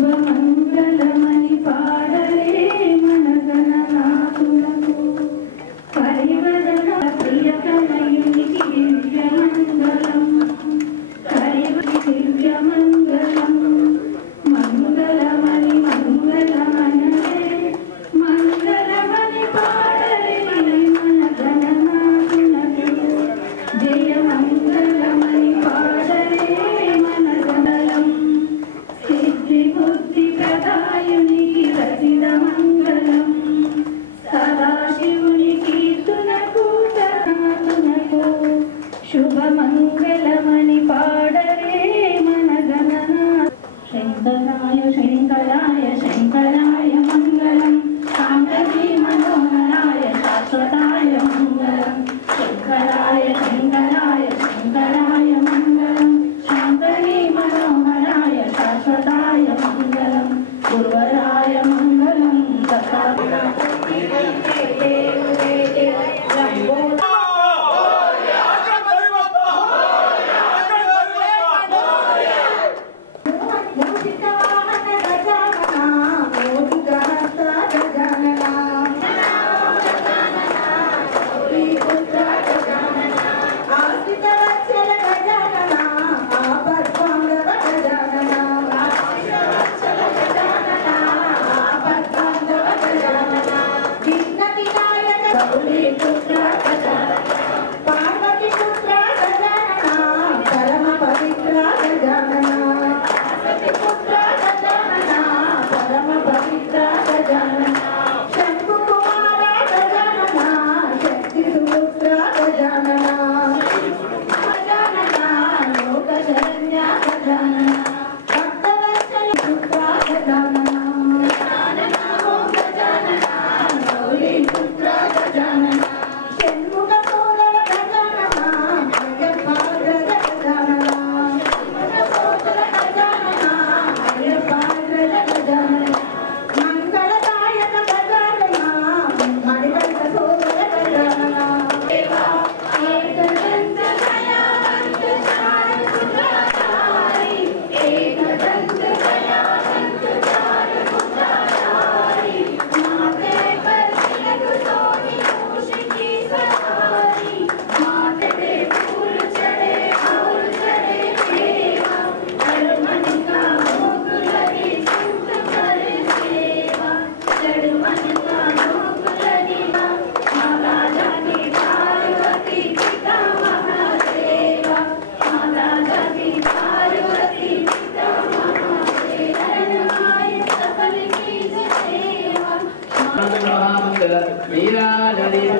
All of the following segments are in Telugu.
శుభమంగళమని పాడరే మన గణనాథులకు పరివదన ప్రియకమయునికి దివ్యమంగళం దివ్యమంగళం మంగళమని మంగళమనరే మంగళమని పాడరే మన గణనాథులకు జయమంగళమని పాడరే మన గణలం సిద్ధి బుద్ధి ప్రదాయునికి రచిత మంగళం సదాశివుని కీర్తునకు తనకు శుభమంగళమని పాడరే మన గణనాథ శంకరాయ శంకరాయ శంకరాయ మంగళం శాంతీ మనోహరాయ శాశ్వతాయ మంగళం శంకరాయ శంకరాయ శంకరాయ మంగళం శాంతీ మనోహరాయ శాశ్వతాయ మంగళం గురువరాయ మంగళం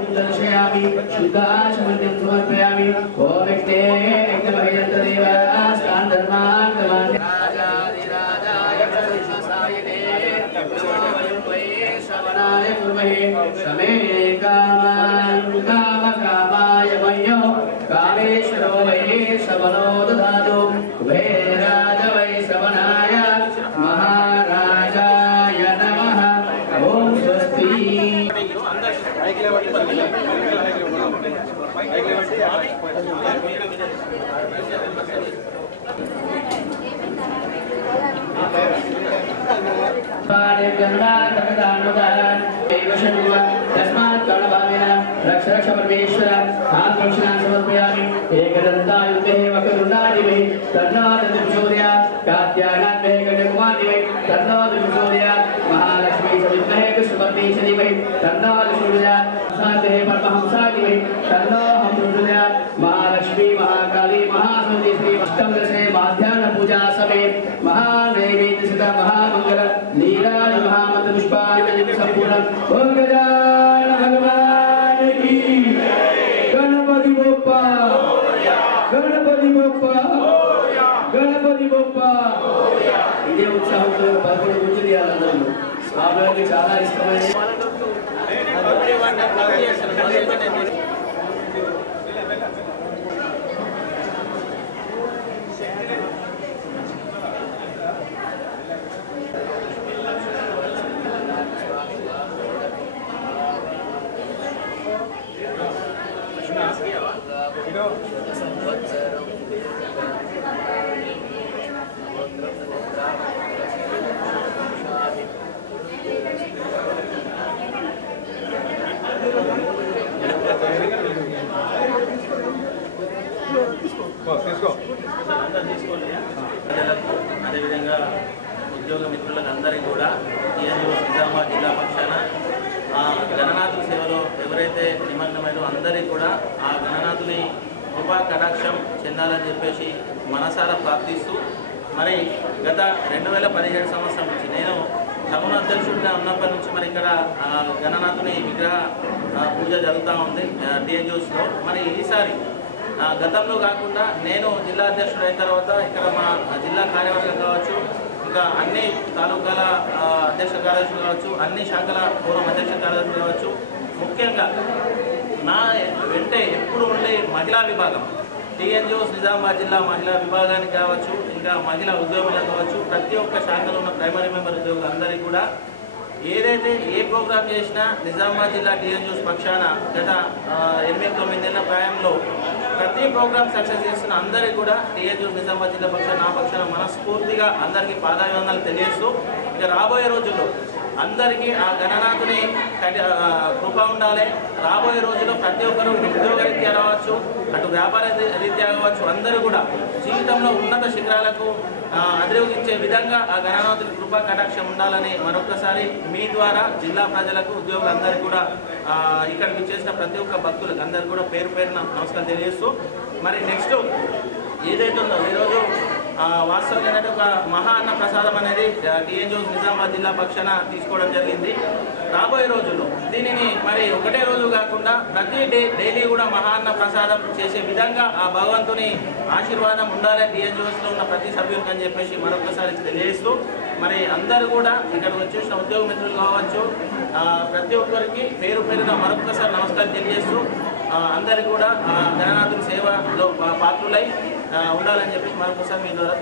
दर्शयामि शुद्धाशमन्यं समर्पयामि ओम एकते एकमयन्त देवास्तान् धर्मान् राजाधिराजाय प्रतिष्ठासायिने श्रवणाय कुर्महे समे कामकामाय मह्यो कामेश्वरो वै श्रवणो ददातु वै राज वै श्रवणाय महाराजाय नमः ओम स्वस्ति तस्मात् कर्णभावेन रक्ष रक्ष परमेश्वर हाथरक्षणान् समर्पयामि एकदन्तायुक्ते वक्रतुण्डादिवे तन्नो प्रचोदयात् कात्यायनाद्वे कन्याकुमारीवे तन्नो प्रचोदयात् महालक्ष्मी सविद्महे कृष्णपत्नी धीमहि तन्नो प्रचोदयात् साते परमहंसादिवे तन्नो प्रचोदयात् महालक्ष्मी महाकाली महासुंदरी श्री अष्टमदशे माध्याह्न पूजा समेत महानैवेद्य सिद्ध महामंगल लीला महामंत्र पुष्पांजलि संपूर्ण ओम गजानन भगवान की गणपति बप्पा गणपति बप्पा गणपति बप्पा इదే ఉత్సాహంతో భక్తులు కూర్చుని స్వామికి చాలా ఇష్టమైన మిత్రులకు అందరికీ కూడా టీఎన్యూస్ నిజామాబాద్ జిల్లా పక్షాన గణనాథుల సేవలో ఎవరైతే నిమగ్నమైనో అందరికీ కూడా ఆ గణనాథుని కృపా కటాక్షం చెందాలని చెప్పేసి మనసారా ప్రార్థిస్తూ మరి గత 2017 సంవత్సరం నుంచి నేను టౌన్ అధ్యక్షుడిగా ఉన్నప్పటి నుంచి మరి ఇక్కడ గణనాథుని విగ్రహ పూజ జరుగుతూ ఉంది టీఎన్యూస్లో. మరి ఈసారి గతంలో కాకుండా నేను జిల్లా అధ్యక్షుడు అయిన తర్వాత ఇక్కడ మా జిల్లా కార్యవర్గం కావచ్చు, ఇంకా అన్ని తాలూకాల అధ్యక్ష కార్యదర్శులు కావచ్చు, అన్ని శాఖల పూర్వం అధ్యక్ష కార్యదర్శులు కావచ్చు, ముఖ్యంగా నా వెంటే ఎప్పుడు ఉండే మహిళా విభాగం టీఎన్యూస్ నిజామాబాద్ జిల్లా మహిళా విభాగానికి కావచ్చు, ఇంకా మహిళా ఉద్యోగులకు కావచ్చు, ప్రతి ఒక్క శాఖలో ఉన్న ప్రైమరీ మెంబర్ ఉద్యోగులందరికీ కూడా ఏదైతే ఏ ప్రోగ్రాం చేసినా నిజామాబాద్ జిల్లా టీఎన్యూస్ పక్షాన గత 8-9 నెలల ప్రాయంలో ప్రతి ప్రోగ్రాం సక్సెస్ చేస్తున్న అందరికీ కూడా టీఎన్యూస్ నిజామాబాద్ జిల్లా పక్షాన నా పక్షాన మనస్ఫూర్తిగా అందరికీ పాదాభివందనాలు తెలియజేస్తూ ఇక రాబోయే రోజుల్లో అందరికీ ఆ గణనాథుని కృప ఉండాలి. రాబోయే రోజుల్లో ప్రతి ఒక్కరు ఉద్యోగ రీత్యా కావచ్చు, అటు వ్యాపార రీత్యా కావచ్చు, అందరూ కూడా జీవితంలో ఉన్నత శిఖరాలకు అధిరోగించే విధంగా ఆ గణనాథుని కృపా కటాక్షం ఉండాలని మరొకసారి మీ ద్వారా జిల్లా ప్రజలకు ఉద్యోగులందరికీ కూడా ఇక్కడ విచ్చేసిన ప్రతి ఒక్క భక్తులకు అందరికీ కూడా పేరు పేరున నమస్కారం తెలియజేస్తూ మరి నెక్స్ట్ ఏదైతే ఉందో ఈరోజు వాస్తవంగా ఏంటంటే ఒక మహా అన్న ప్రసాదం అనేది టీఎన్యూస్ నిజామాబాద్ జిల్లా పక్షాన తీసుకోవడం జరిగింది. రాబోయే రోజుల్లో దీనిని మరి ఒకటే రోజు కాకుండా ప్రతి డైలీ కూడా మహా అన్న ప్రసాదం చేసే విధంగా ఆ భగవంతుని ఆశీర్వాదం ఉండాలి టీఎన్యూస్లో ఉన్న ప్రతి సభ్యులకు అని చెప్పేసి మరొకసారి తెలియజేస్తూ మరి అందరూ కూడా ఇక్కడికి వచ్చేసిన ఉద్యోగ మిత్రులు కావచ్చు, ప్రతి ఒక్కరికి పేరు పేరున మరొకసారి నమస్కారం తెలియజేస్తూ అందరికీ కూడా గణనాథుని సేవలో పాత్రులై ఉండాలని చెప్పేసి మరొకసారి మీ ద్వారా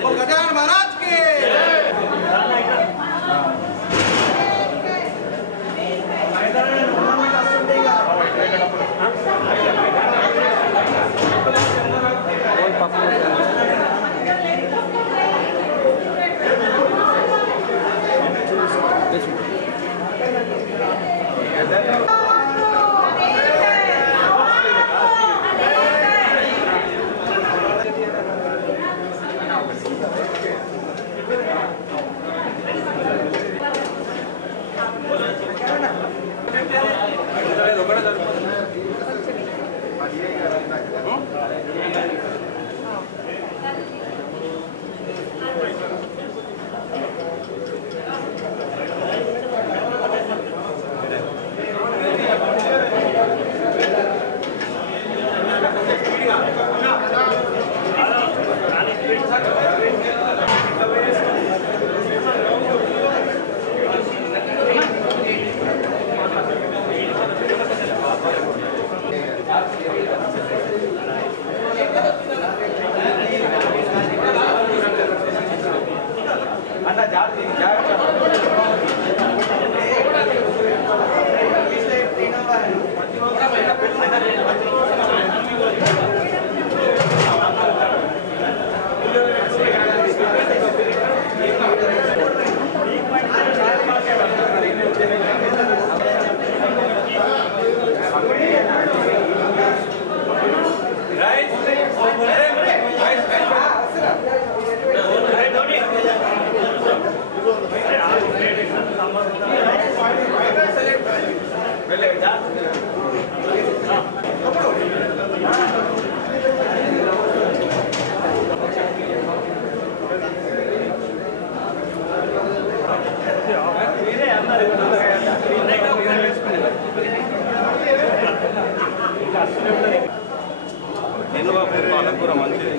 కూడా మంచిది.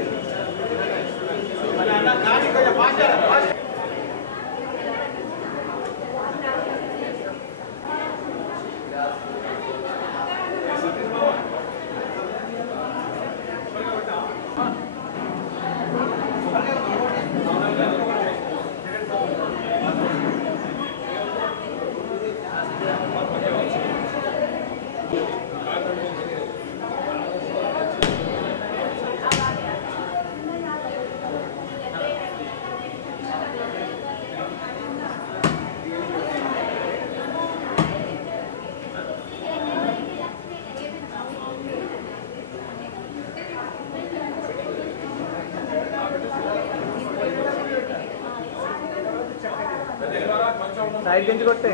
సైడ్ నుంచి కొట్టే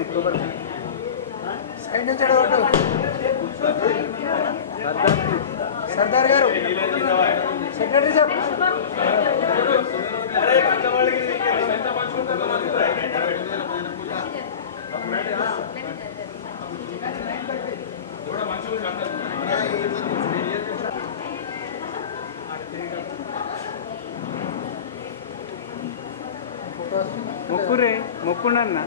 సైడ్ నుంచి కొట్టు సర్దార్ గారు సెక్రటరీ సార్ మొక్కురే మొక్కుండన్నా